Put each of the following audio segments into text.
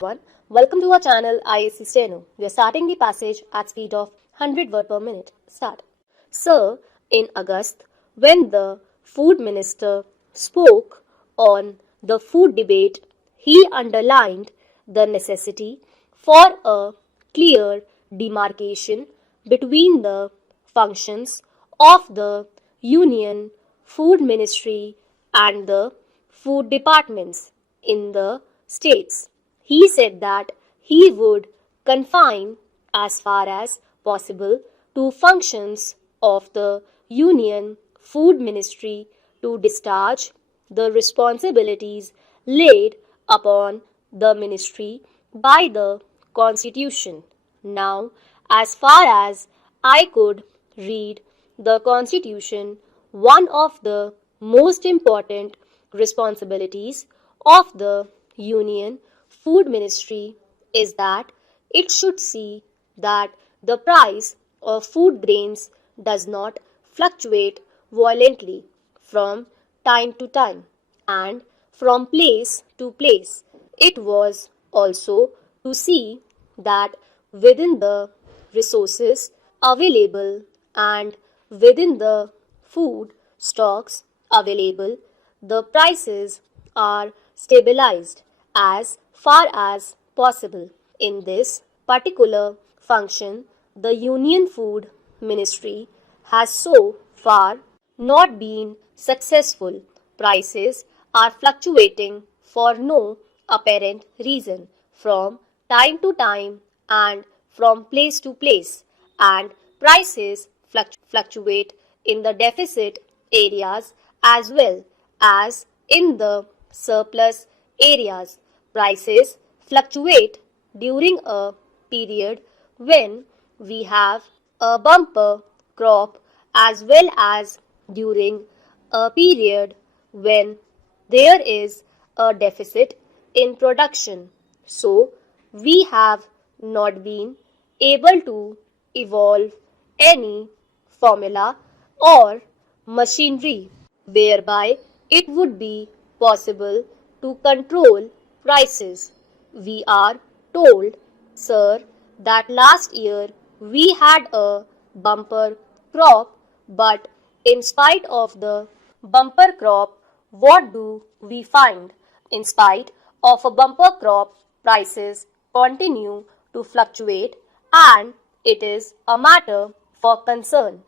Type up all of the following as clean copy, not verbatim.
One, welcome to our channel IAC Steno. We are starting the passage at speed of 100 word per minute. Start. Sir, in August, when the food minister spoke on the food debate, he underlined the necessity for a clear demarcation between the functions of the Union Food Ministry and the food departments in the states. He said that he would confine as far as possible to functions of the Union Food Ministry to discharge the responsibilities laid upon the ministry by the Constitution. Now, as far as I could read the Constitution, one of the most important responsibilities of the Union Food Ministry is that it should see that the price of food grains does not fluctuate violently from time to time and from place to place. It was also to see that within the resources available and within the food stocks available, the prices are stabilized as far as possible. In this particular function, the Union Food Ministry has so far not been successful. Prices are fluctuating for no apparent reason from time to time and from place to place, and prices fluctuate in the deficit areas as well as in the surplus areas. Prices fluctuate during a period when we have a bumper crop as well as during a period when there is a deficit in production. So, we have not been able to evolve any formula or machinery whereby it would be possible to control prices. We are told, sir, that last year we had a bumper crop, but in spite of the bumper crop, what do we find? In spite of a bumper crop, prices continue to fluctuate, and it is a matter for concern.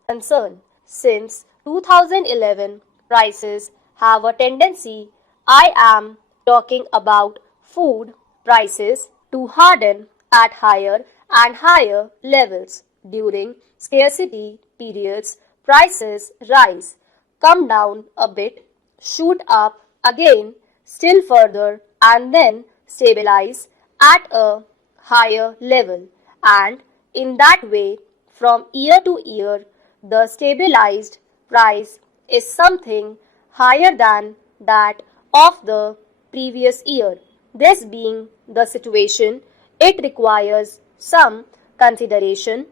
Since 2011, prices have a tendency, I am talking about food prices, to harden at higher and higher levels. During scarcity periods, prices rise, come down a bit, shoot up again, still further, and then stabilize at a higher level. And in that way, from year to year, the stabilized price is something higher than that of the previous year. This being the situation, it requires some consideration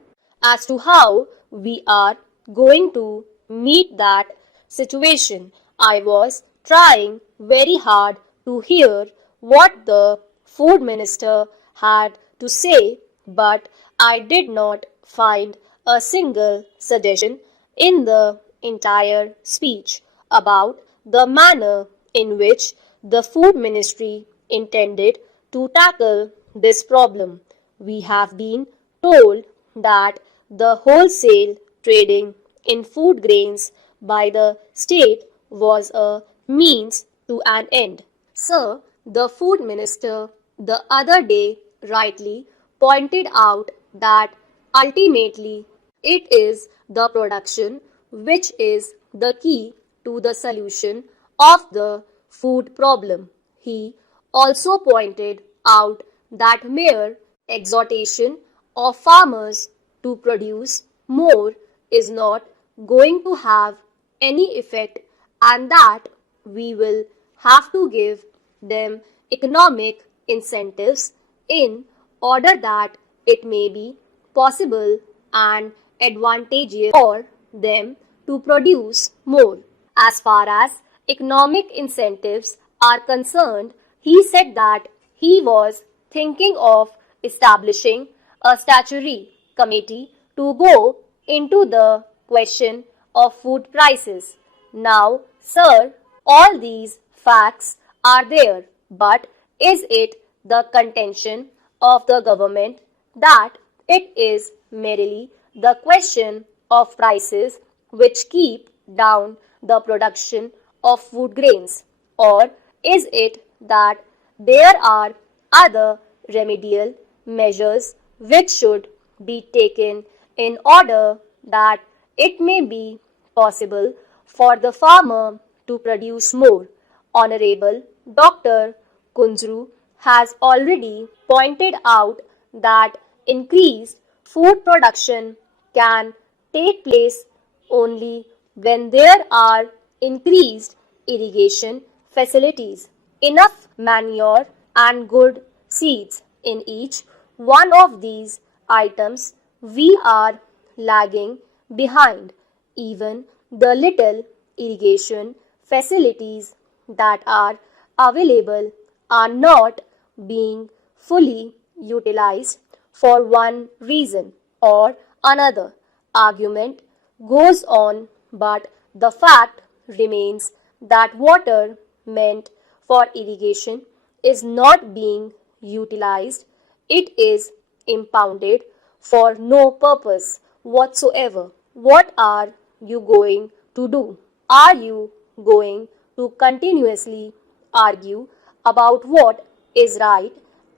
as to how we are going to meet that situation. I was trying very hard to hear what the food minister had to say, but I did not find a single suggestion in the entire speech about the manner in which the food ministry intended to tackle this problem. We have been told that the wholesale trading in food grains by the state was a means to an end. Sir, the food minister the other day rightly pointed out that ultimately it is the production which is the key to the solution of the food problem. He also pointed out that mere exhortation of farmers to produce more is not going to have any effect, and that we will have to give them economic incentives in order that it may be possible and advantageous for them to produce more. As far as economic incentives are concerned, he said that he was thinking of establishing a statutory committee to go into the question of food prices. Now, sir, all these facts are there, but is it the contention of the government that it is merely the question of prices which keep down the production of food grains? Or is it that there are other remedial measures which should be taken in order that it may be possible for the farmer to produce more? Honorable Dr. Kunzru has already pointed out that increased food production can take place only when there are increased irrigation facilities, enough manure, and good seeds. In each one of these items, we are lagging behind. Even the little irrigation facilities that are available are not being fully utilized for one reason or another. Argument goes on, but the fact remains that water meant for irrigation is not being utilized. It is impounded for no purpose whatsoever. What are you going to do? Are you going to continuously argue about what is right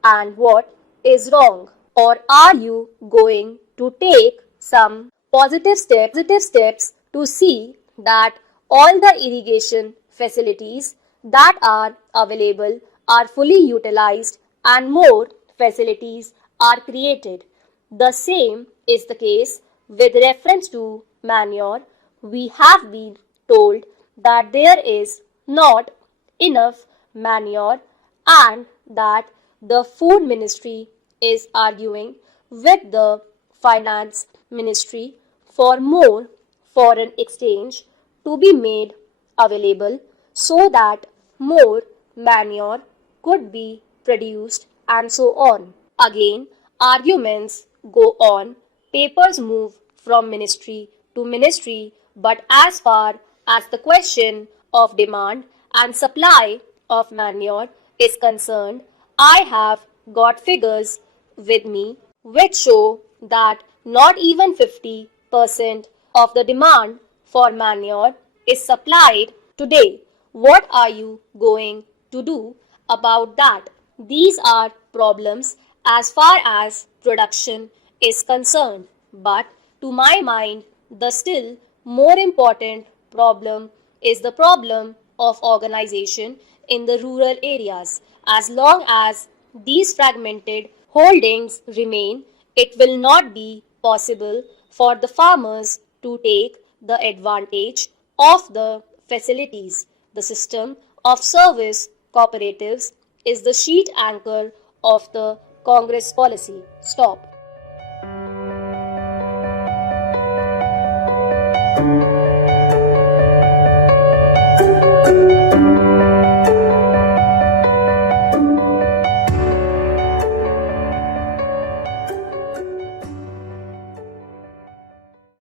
and what is wrong? Or are you going to take some positive steps to see that all the irrigation facilities that are available are fully utilized and more facilities are created? The same is the case with reference to manure. We have been told that there is not enough manure and that the food ministry is arguing with the finance ministry for more foreign exchange to be made available so that more manure could be produced and so on. Again, arguments go on, papers move from ministry to ministry, but as far as the question of demand and supply of manure is concerned, I have got figures with me which show that not even 50% of the demand for manure is supplied today. What are you going to do about that? These are problems as far as production is concerned, but to my mind, the still more important problem is the problem of organization in the rural areas. As long as these fragmented holdings remain, it will not be possible for the farmers to take the advantage of the facilities. The system of service cooperatives is the sheet anchor of the Congress policy. Stop.